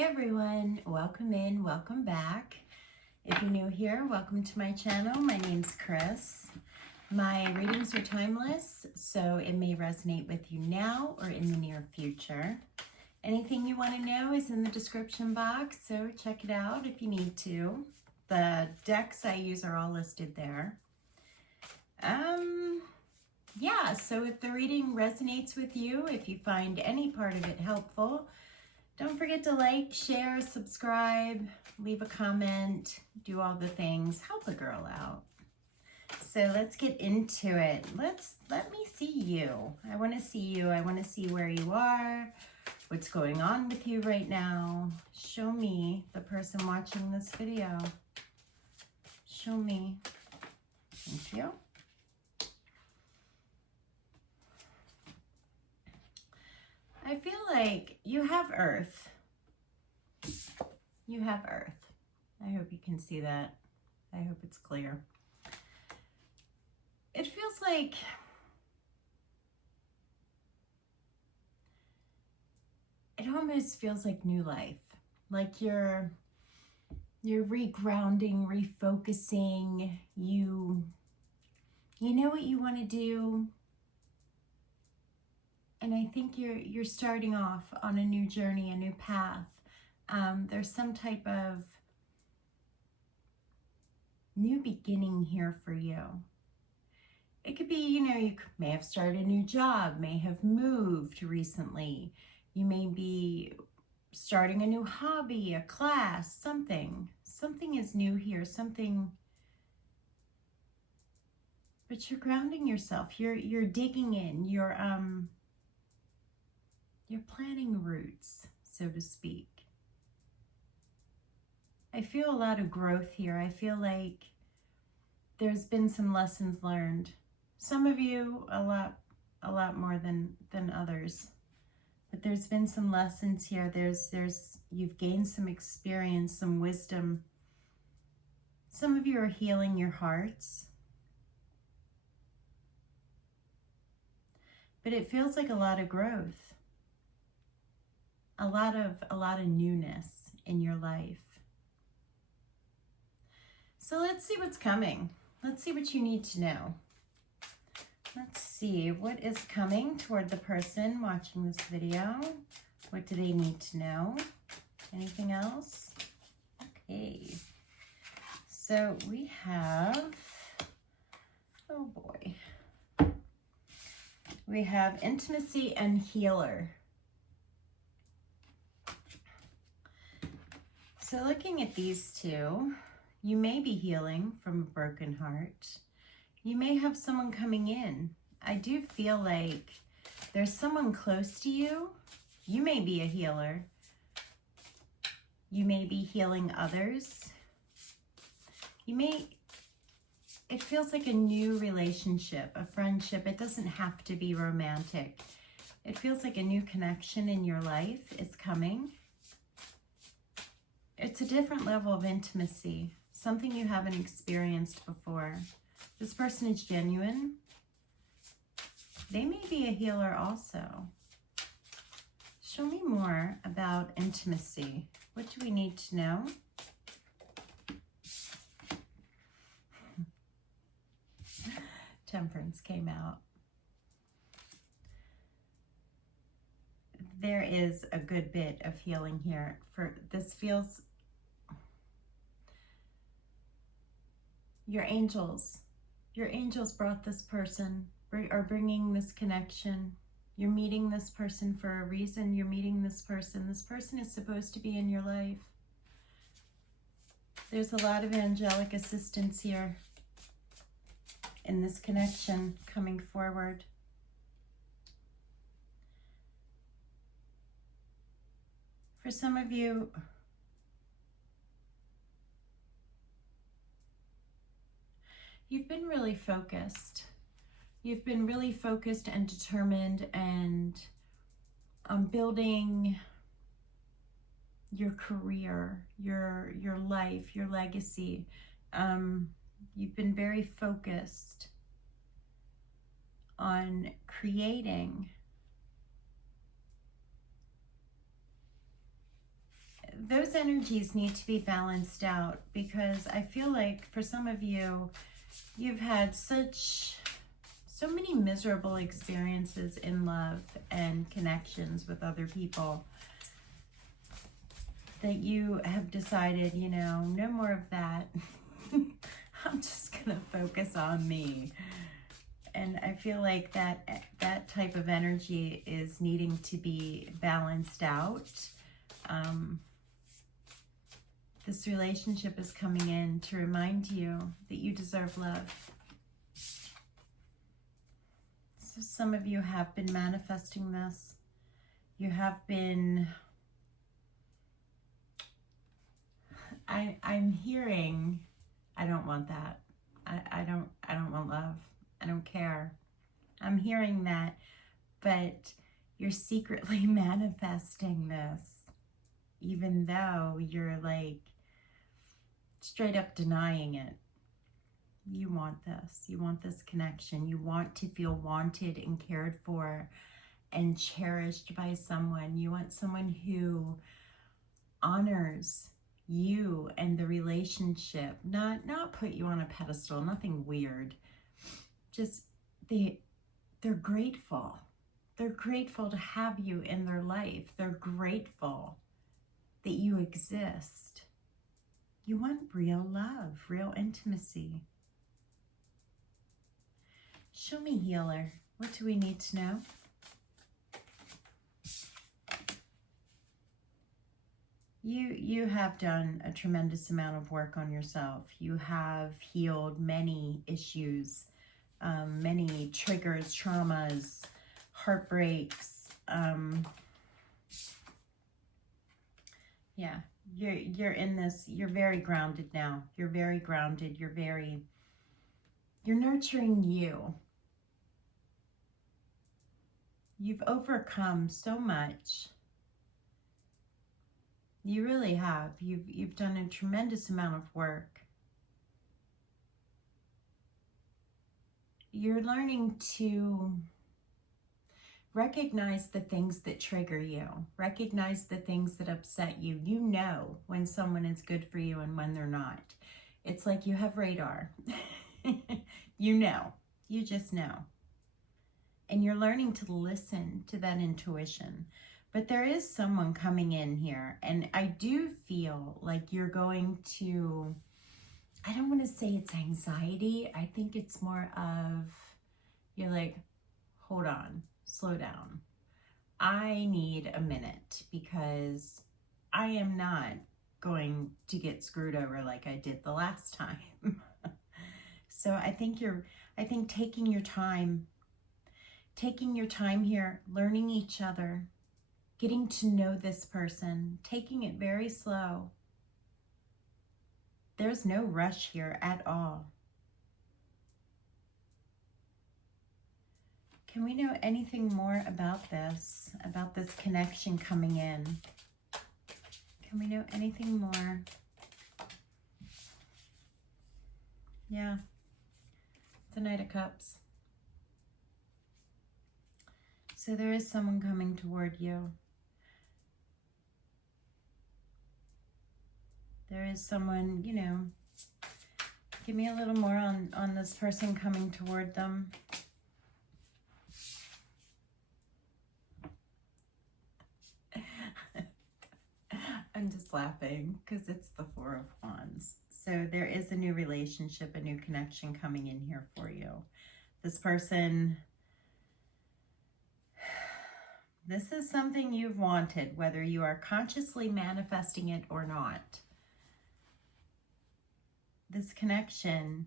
everyone, welcome in, welcome back. If you're new here, welcome to my channel. My name's Chris. My readings are timeless, so it may resonate with you now or in the near future. Anything you want to know is in the description box, so check it out if you need to. The decks I use are all listed there. Yeah, so if the reading resonates with you, if you find any part of it helpful, don't forget to like, share, subscribe, leave a comment, do all the things, help a girl out. So let's get into it. Let me see you. I want to see you. I want to see where you are, what's going on with you right now. Show me the person watching this video. Show me. Thank you. I feel like you have Earth. You have Earth. I hope you can see that. I hope it's clear. It feels like it almost feels like new life. Like you're regrounding, refocusing. You know what you want to do. And I think you're starting off on a new journey, a new path. There's some type of new beginning here for you. It could be, you may have started a new job, may have moved recently. You may be starting a new hobby, a class, something. Something is new here, something. But you're grounding yourself. You're digging in. You're planting roots, so to speak. I feel a lot of growth here. I feel like there's been some lessons learned. Some of you a lot more than others. But there's been some lessons here. You've gained some experience, some wisdom. Some of you are healing your hearts. But it feels like a lot of growth. A lot of newness in your life. So let's see what's coming. Let's see what you need to know. Let's see what is coming toward the person watching this video. What do they need to know? Anything else? Okay. So we have, oh boy. We have intimacy and healer. So looking at these two, you may be healing from a broken heart. You may have someone coming in. I do feel like there's someone close to you. You may be a healer. You may be healing others. It feels like a new relationship, a friendship. It doesn't have to be romantic. It feels like a new connection in your life is coming. It's a different level of intimacy, something you haven't experienced before. This person is genuine. They may be a healer also. Show me more about intimacy. What do we need to know? Temperance came out. There is a good bit of healing here. This feels your angels brought this person, are bringing this connection. You're meeting this person for a reason. You're meeting this person. This person is supposed to be in your life. There's a lot of angelic assistance here in this connection coming forward. For some of you, you've been really focused. You've been really focused and determined and on building your career, your life, your legacy. You've been very focused on creating those energies need to be balanced out, because I feel like for some of you, you've had so many miserable experiences in love and connections with other people that you have decided, you know, no more of that. I'm just gonna focus on me. And I feel like that type of energy is needing to be balanced out. This relationship is coming in to remind you that you deserve love. So some of you have been manifesting this. You have been, I'm hearing, I don't want that. I don't want love. I don't care. I'm hearing that, but you're secretly manifesting this, even though you're like straight up denying it. You want this. You want this connection. You want to feel wanted and cared for and cherished by someone. You want someone who honors you and the relationship, not put you on a pedestal, nothing weird. Just they're grateful. They're grateful to have you in their life. They're grateful that you exist. You want real love, real intimacy. Show me, healer. What do we need to know? You have done a tremendous amount of work on yourself. You have healed many issues, many triggers, traumas, heartbreaks. Yeah, you're in this. You're very grounded now. You're very grounded. You're nurturing you. You've overcome so much. You really have. You've done a tremendous amount of work. You're learning to recognize the things that trigger you. Recognize the things that upset you. You know when someone is good for you and when they're not. It's like you have radar. You know. You just know. And you're learning to listen to that intuition. But there is someone coming in here, and I do feel like you're going to, I don't want to say it's anxiety. I think it's more of, you're like, hold on, slow down. I need a minute because I am not going to get screwed over like I did the last time. So I think taking your time here, learning each other, getting to know this person, taking it very slow. There's no rush here at all. Can we know anything more about this connection coming in? Can we know anything more? Yeah, the Knight of Cups. So there is someone coming toward you. There is someone, you know, give me a little more on this person coming toward them. I'm just laughing because it's the Four of Wands. So there is a new relationship, a new connection coming in here for you. This person, this is something you've wanted, whether you are consciously manifesting it or not. This connection,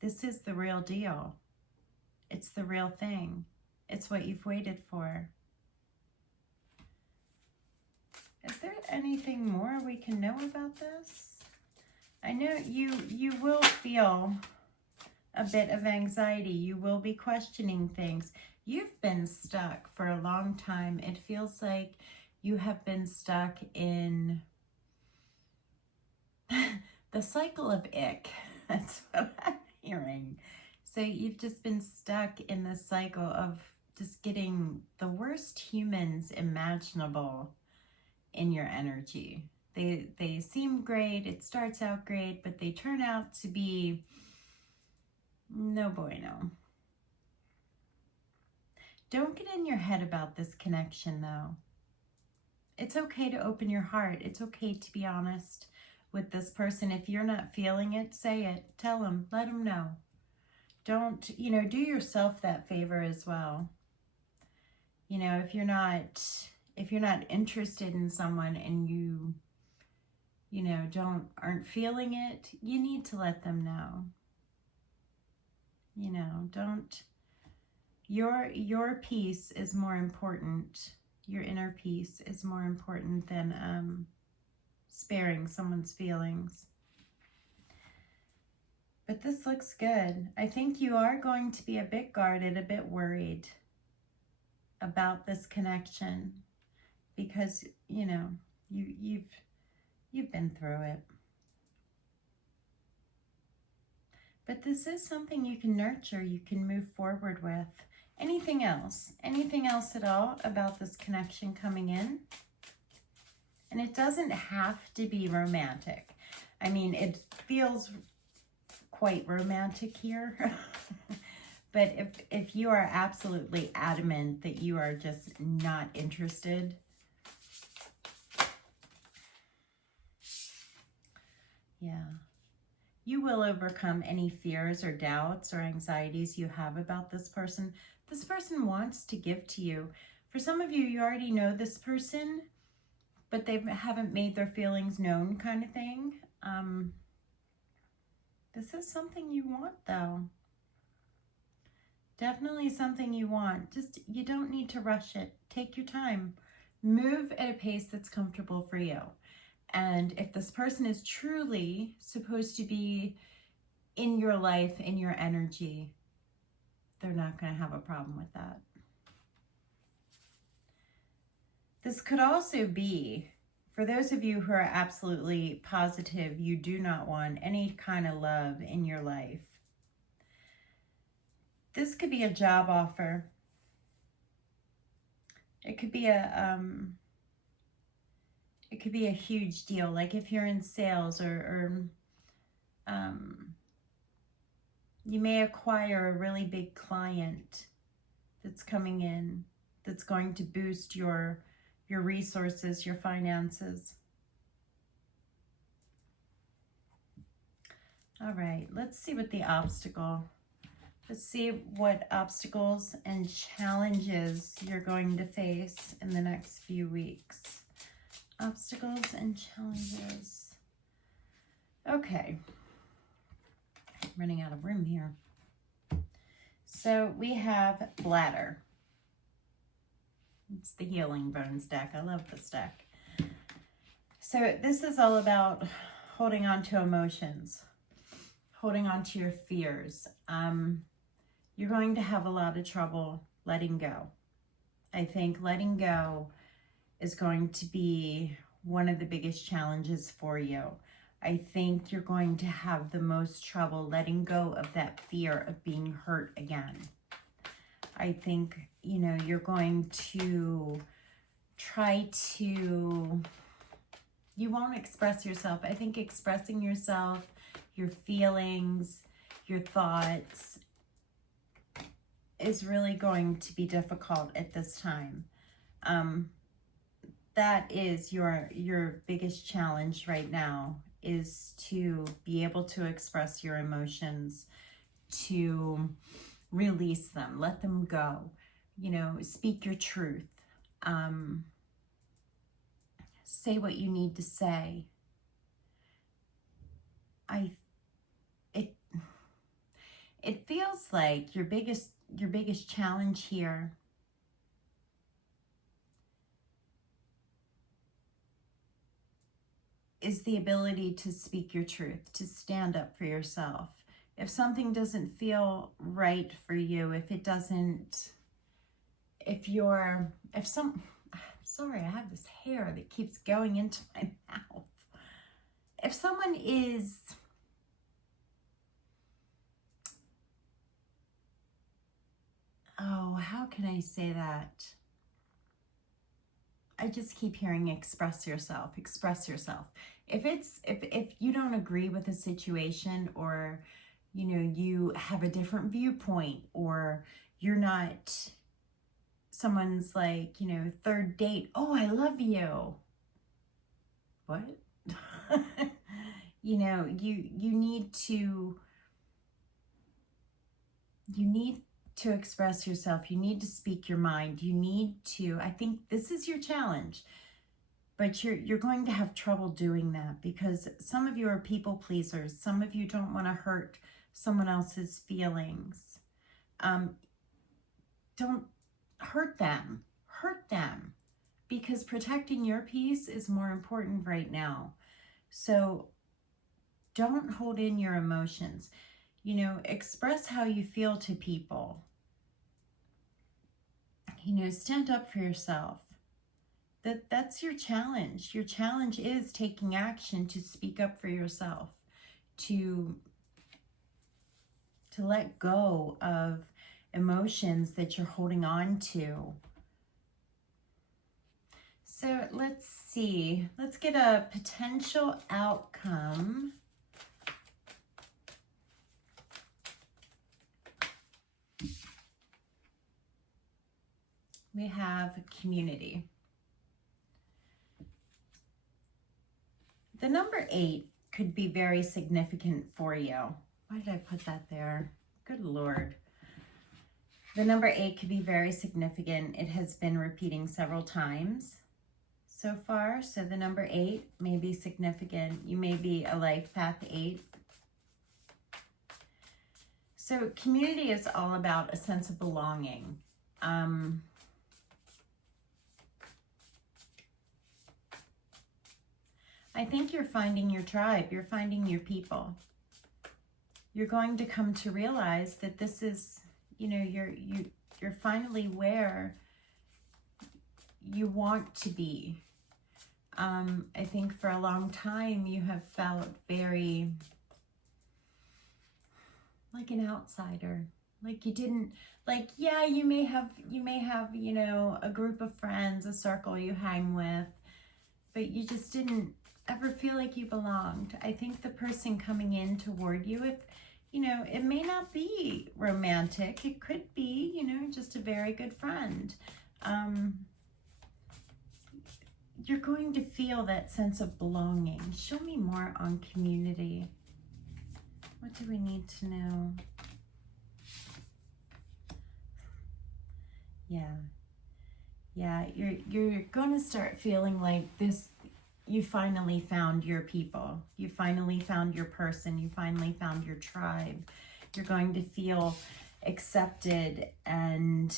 this is the real deal. It's the real thing. It's what you've waited for. Is there anything more we can know about this? I know you will feel a bit of anxiety. You will be questioning things. You've been stuck for a long time. It feels like you have been stuck in the cycle of ick. That's what I'm hearing. So you've just been stuck in this cycle of just getting the worst humans imaginable in your energy. They seem great, it starts out great, but they turn out to be no bueno. Don't get in your head about this connection though. It's okay to open your heart. It's okay to be honest with this person. If you're not feeling it, say it. Tell them, let them know. Don't, do yourself that favor as well. If you're not interested in someone and you aren't feeling it, you need to let them know. Don't, your peace is more important. Your inner peace is more important than sparing someone's feelings. But this looks good. I think you are going to be a bit guarded, a bit worried about this connection because, you've been through it. But this is something you can nurture, you can move forward with. Anything else at all about this connection coming in? And it doesn't have to be romantic. I mean, it feels quite romantic here. But if you are absolutely adamant that you are just not interested, yeah, you will overcome any fears or doubts or anxieties you have about this person. This person wants to give to you. For some of you, you already know this person, but they haven't made their feelings known kind of thing. This is something you want though. Definitely something you want. Just, you don't need to rush it. Take your time. Move at a pace that's comfortable for you. And if this person is truly supposed to be in your life, in your energy, they're not going to have a problem with that. This could also be, for those of you who are absolutely positive you do not want any kind of love in your life, this could be a job offer. It could be a huge deal, like if you're in sales or you may acquire a really big client that's coming in, that's going to boost your resources, your finances. All right, let's see what the obstacle. Let's see what obstacles and challenges you're going to face in the next few weeks. Obstacles and challenges. Okay. I'm running out of room here. So we have bladder. It's the healing bones deck. I love this deck. So this is all about holding on to emotions, holding on to your fears. You're going to have a lot of trouble letting go. I think letting go is going to be one of the biggest challenges for you. I think you're going to have the most trouble letting go of that fear of being hurt again. I think, you're going to try to, you won't express yourself. I think expressing yourself, your feelings, your thoughts is really going to be difficult at this time. That is your biggest challenge right now, is to be able to express your emotions, to release them, let them go, speak your truth, say what you need to say. It feels like your biggest challenge here is the ability to speak your truth, to stand up for yourself. If something doesn't feel right for you, sorry, I have this hair that keeps going into my mouth. If someone is how can I say that? I just keep hearing express yourself, express yourself. If you don't agree with a situation, or, you know, you have a different viewpoint, or you're not, someone's like, you know, third date, oh, I love you. What? You know, you need to express yourself. You need to speak your mind. You need to, I think this is your challenge, but you're going to have trouble doing that, because some of you are people pleasers. Some of you don't want to hurt someone else's feelings. Don't hurt them. Hurt them, because protecting your peace is more important right now. So don't hold in your emotions. You know, express how you feel to people. You know, stand up for yourself. That's your challenge. Your challenge is taking action to speak up for yourself, to let go of emotions that you're holding on to. So let's see. Let's get a potential outcome. We have community. The number 8 could be very significant for you. Why did I put that there? Good Lord. The number 8 could be very significant. It has been repeating several times so far. So the number 8 may be significant. You may be a life path 8. So community is all about a sense of belonging. I think you're finding your tribe. You're finding your people. You're going to come to realize that this is, you know, you're finally where you want to be. I think for a long time you have felt very like an outsider. Like you didn't, like, yeah, you may have, you know, a group of friends, a circle you hang with, but you just didn't ever feel like you belonged. I think the person coming in toward you, if, you know, it may not be romantic, it could be, you know, just a very good friend. You're going to feel that sense of belonging. Show me more on community. What do we need to know? Yeah, you're going to start feeling like this. You finally found your people. You finally found your person. You finally found your tribe. You're going to feel accepted. And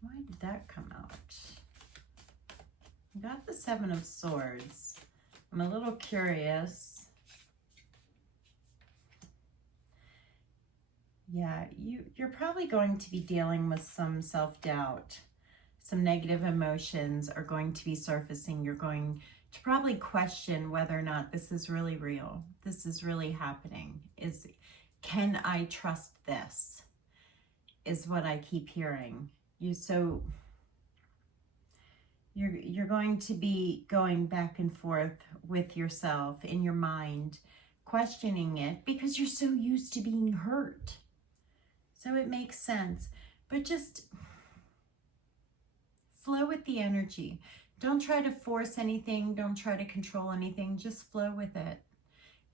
why did that come out? I got the 7 of Swords. I'm a little curious. Yeah, you're probably going to be dealing with some self-doubt. Some negative emotions are going to be surfacing. You're going to probably question whether or not this is really real. This is really happening. Can I trust this? Is what I keep hearing. You're going to be going back and forth with yourself in your mind, questioning it because you're so used to being hurt. So it makes sense. But just flow with the energy. Don't try to force anything. Don't try to control anything. Just flow with it.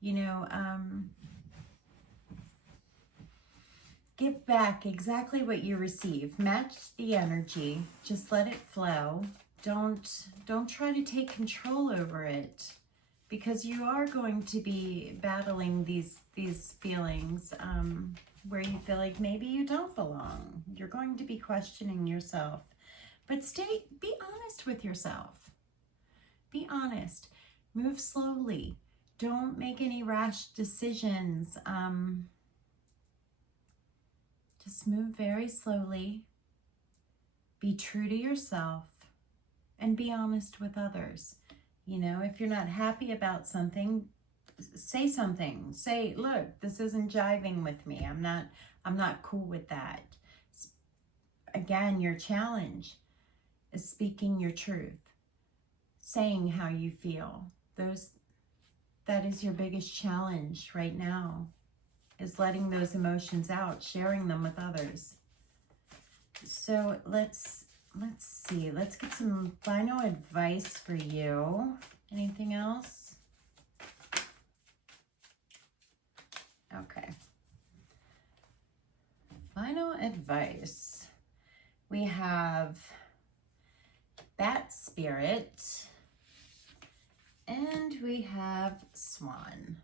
You know, give back exactly what you receive. Match the energy. Just let it flow. Don't try to take control over it, because you are going to be battling these feelings where you feel like maybe you don't belong. You're going to be questioning yourself. But be honest with yourself. Be honest. Move slowly. Don't make any rash decisions. Just move very slowly. Be true to yourself and be honest with others. You know, if you're not happy about something, say something. Say, look, this isn't jiving with me. I'm not cool with that. Again, your challenge. is speaking your truth, saying how you feel. That is your biggest challenge right now, is letting those emotions out, sharing them with others. So let's see. Let's get some final advice for you. Anything else? Okay. Final advice. We have Bat Spirit and we have Swan.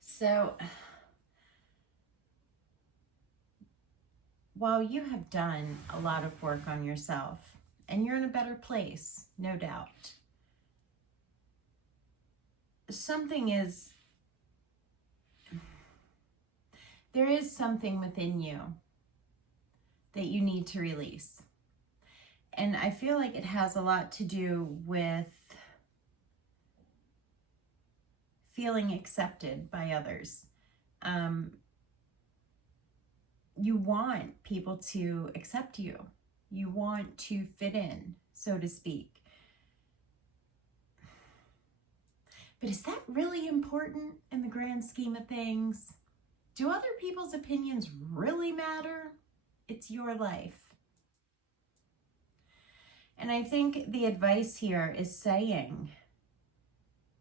So while you have done a lot of work on yourself and you're in a better place, no doubt, there is something within you that you need to release. And I feel like it has a lot to do with feeling accepted by others. You want people to accept you. You want to fit in, so to speak. But is that really important in the grand scheme of things? Do other people's opinions really matter? It's your life. And I think the advice here is saying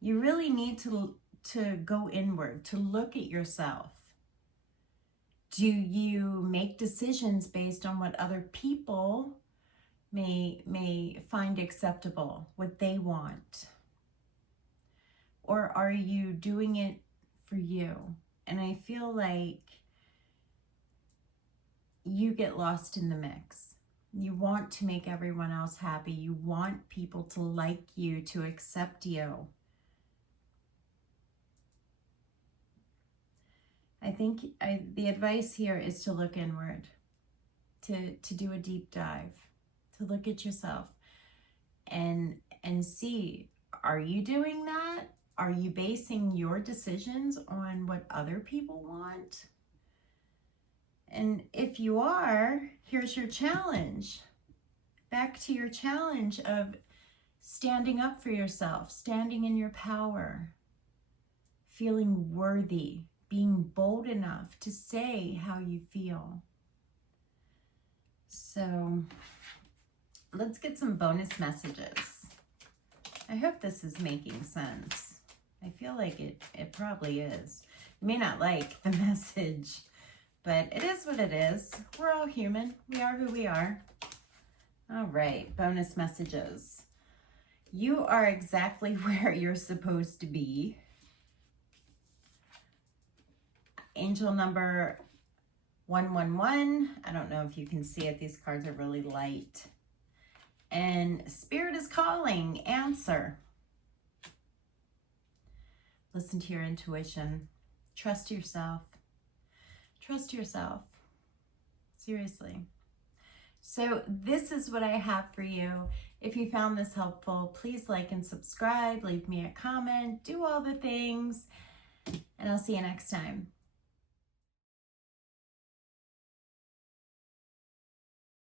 you really need to go inward, to look at yourself. Do you make decisions based on what other people may find acceptable, what they want? Or are you doing it for you? And I feel like you get lost in the mix. You want to make everyone else happy. You want people to like you, to accept you. I think the advice here is to look inward, to do a deep dive, to look at yourself and see, are you doing that? Are you basing your decisions on what other people want? And if you are, here's your challenge. Back to your challenge of standing up for yourself, standing in your power, feeling worthy, being bold enough to say how you feel. So let's get some bonus messages. I hope this is making sense. I feel like it probably is. You may not like the message, but it is what it is. We're all human. We are who we are. All right, bonus messages. You are exactly where you're supposed to be. Angel number 111. I don't know if you can see it. These cards are really light. And Spirit is calling. Answer. Listen to your intuition. Trust yourself. Trust yourself. Seriously. So this is what I have for you. If you found this helpful, please like and subscribe. Leave me a comment. Do all the things. And I'll see you next time.